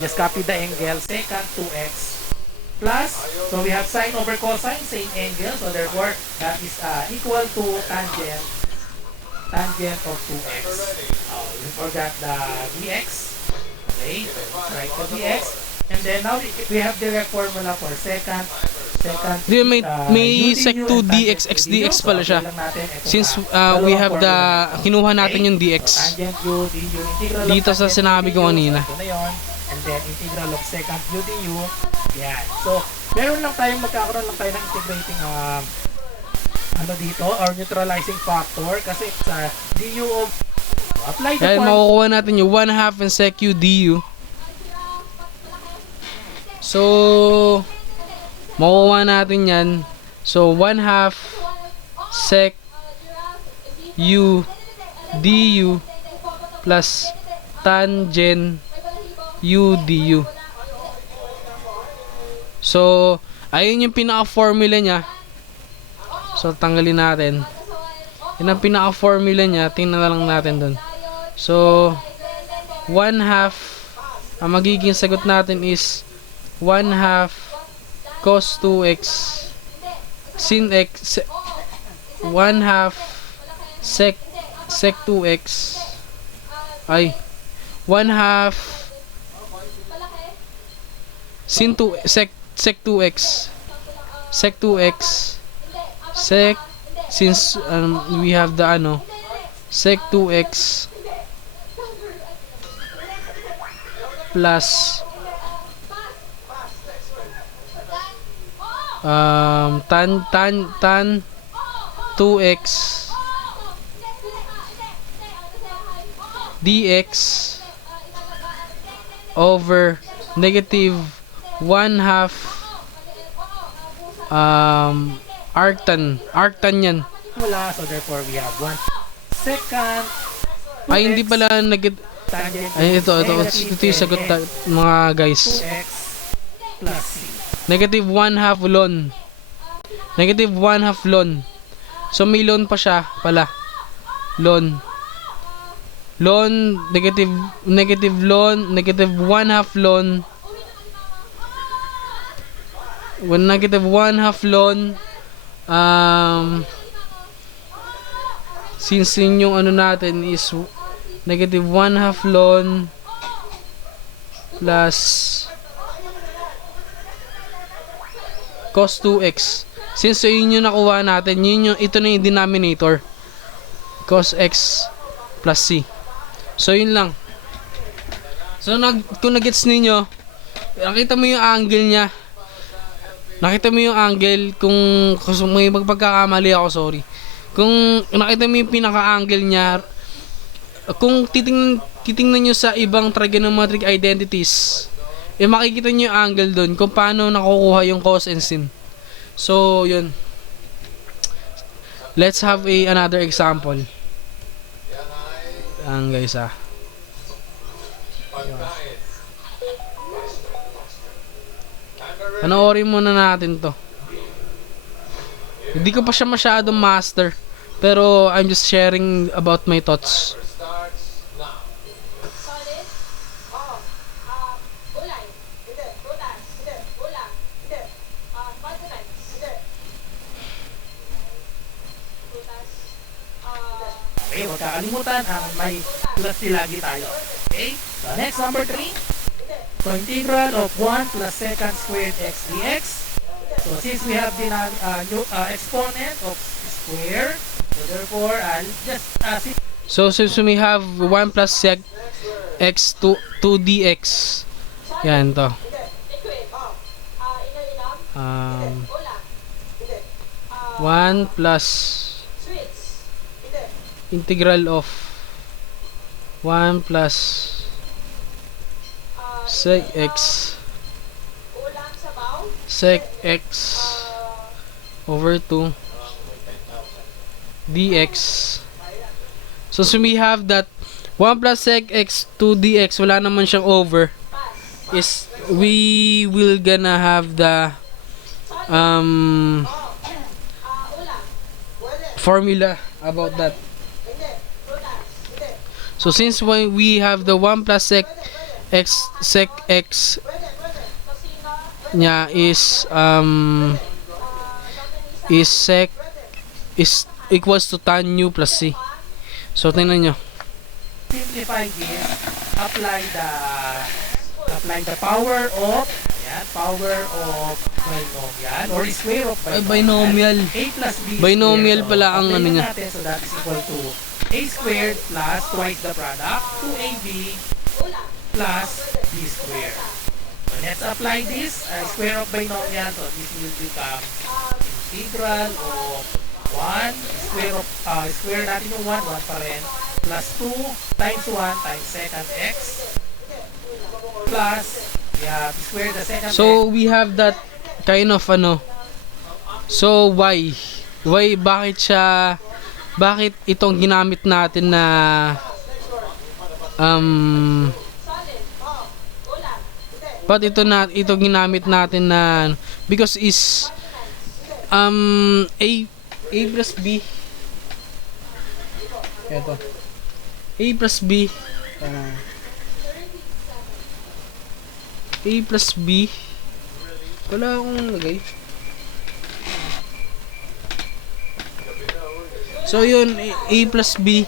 Just copy the angle, secant 2x plus, so we have sine over cosine, same angle, so therefore that is equal to tangent of 2x. You forgot the dx. Okay, so write the dx. And then now we have direct formula for secant. Di, may sec 2 dx x dx pala siya. Since we have the, kinuha natin yung dx dito sa sinabi ko kanina. Ito na yun. And then integral of secant u du. Yan. So, meron lang tayong magkakaroon lang tayo ng integrating ano dito, or neutralizing factor kasi sa du of apply the Kaya makukuha natin yung 1/2 and sec u du. So, makukuha natin yan. So, 1/2 sec u du plus tangent u du. So, ayun yung pinaka-formula niya. So, tanggalin natin. Yun ang pinaka-formula niya. Tingnan na lang natin dun. So, 1/2, ang magiging sagot natin is 1/2 cos 2x sin x 1/2 sec 2x ay 1/2 sin 2 sec 2x sec since we have the sec 2x plus tan 2x dx over negative 1/2 arctan yan. Wala, so therefore we have 1 secant. Ay, hindi pala ay, ito yung sagot mga guys. 2x plus c. Negative 1/2 ln. Negative 1/2 ln. So may ln pa siya pala. Ln negative ln, negative 1/2 ln. When negative 1/2 ln, since yung natin is negative 1/2 ln plus cos 2x. Since yun yung nakuha natin, ito na yung denominator. Cos x plus c. So yun lang. So kung nag-gets ninyo, nakita mo yung angle niya. Nakita mo yung angle, kung may magpagkakamali ako, sorry. Kung nakita mo yung pinaka-angle niya, kung titingnan nyo sa ibang trigonometric identities, makikita nyo yung angle doon kung paano nakukuha yung cos and sin. So, yun. Let's have another example. Yan guys Panoorin muna natin to. Hindi ko pa siya masyadong master, pero I'm just sharing about my thoughts. Okay, huwag kakalimutan ang may plus lagi tayo. Okay, so next, number 3. So integral of 1 plus secant squared x dx. So since we have the exponent of square, so therefore just So since we have 1 plus sec x 2 dx, yan to. 1 plus integral of 1 plus sec x over 2 dx. So we have that 1 plus sec x 2 dx, wala naman siyang over, is we will gonna have the formula about that. So since when we have the 1 plus sec sec x niya is sec is equals to tan u plus c. So tingnan nyo. Simplify this, apply the power of binomial or square of Ay, binomial. binomial. A plus B Binomial squared. pala ang Apply ano na niya. natin, so that is equal to A squared plus twice the product, 2AB plus B squared. So let's apply this, square of binomial, so this will become integral of 1, square natin yung 1 pa rin, plus 2 times 1 times secant x, plus, square the secant x. So we have that kind of ano. So why bakit itong ginamit natin na ito ginamit natin na because is a plus b ito a plus b a plus b wala akong lagay. So yun, a plus b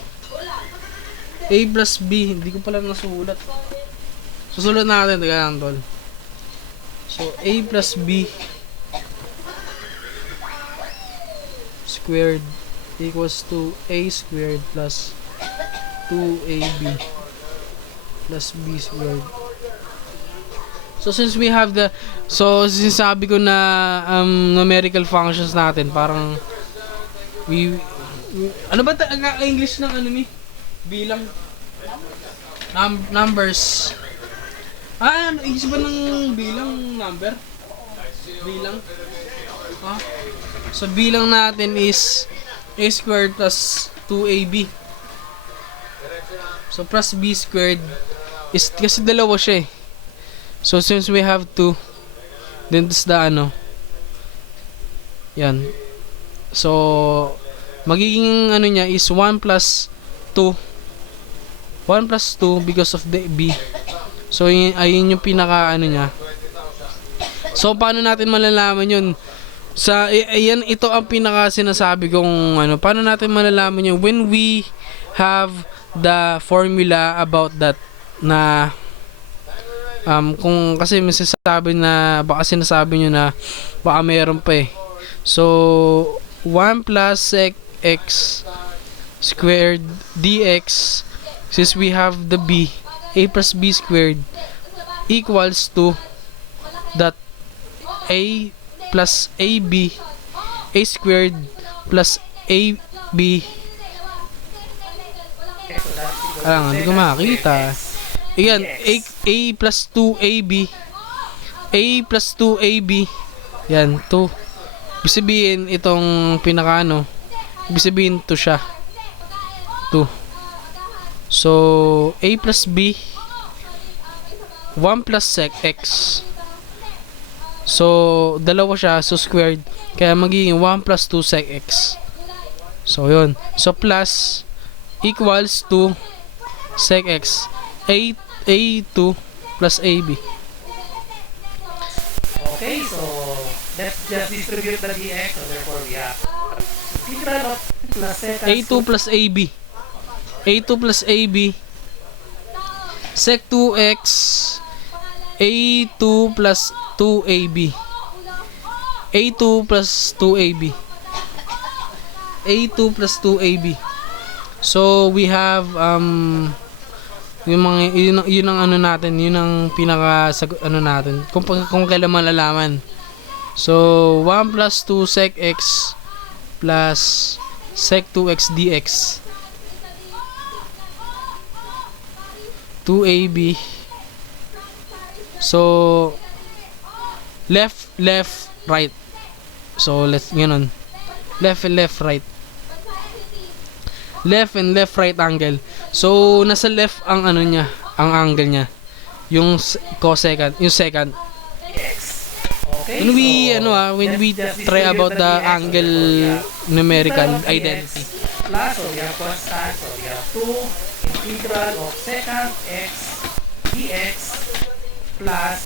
hindi ko pala nasulat. Susulat natin, teka lang tol. So a plus b squared equals to a squared plus 2ab plus b squared. So since we have sinasabi ko na numerical functions natin, parang ano ba ang English ng ano ni? Bilang numbers. Ano English ba ng bilang number? Bilang. So bilang natin is a squared plus 2ab. So plus b squared is kasi dalawa siya eh. So since we have 2, then this the ano. Yan. So magiging ano niya is 1 plus 2 because of the b. So ayun yung pinaka ano niya. So paano natin malalaman yun? Ayan, ito ang pinaka sinasabi kong ano, paano natin malalaman yun when we have the formula about that na kung kasi may sinasabi na baka sinasabi nyo na baka meron pa eh. So 1 plus sec x squared dx, since we have the b, a plus b squared equals to that a plus ab, a squared plus ab. Hindi ko makakita. Ayan, a plus 2ab, a plus 2ab, yan, 2. Ibig sabihin, itong pinaka ano, ibig sabihin to siya. 2. So, a plus b, 1 plus sec x. So, dalawa siya, so squared. Kaya magiging 1 plus 2 sec x. So, yun. So, plus equals to sec x. A2 plus AB. Okay, so let's just distribute the dx. So therefore we have integral of plus secant A2 plus AB. A2 plus AB. Sec 2x. A2 plus 2AB. A2 plus 2AB. A2 plus 2AB. So we have yung mga yun ang ano natin, yun ang pinaka ano natin kung kailan malalaman. So 1 plus 2 sec x plus sec 2x dx, 2ab. So left right. So let's ganun, left right, left and left right angle. So nasa left ang ano niya, ang angle niya, yung cosecant, yung secant. dx. Okay, When we so when we try about the angle numerical identity. Plus, so we have constant, so we have 2 integral of secant x bx plus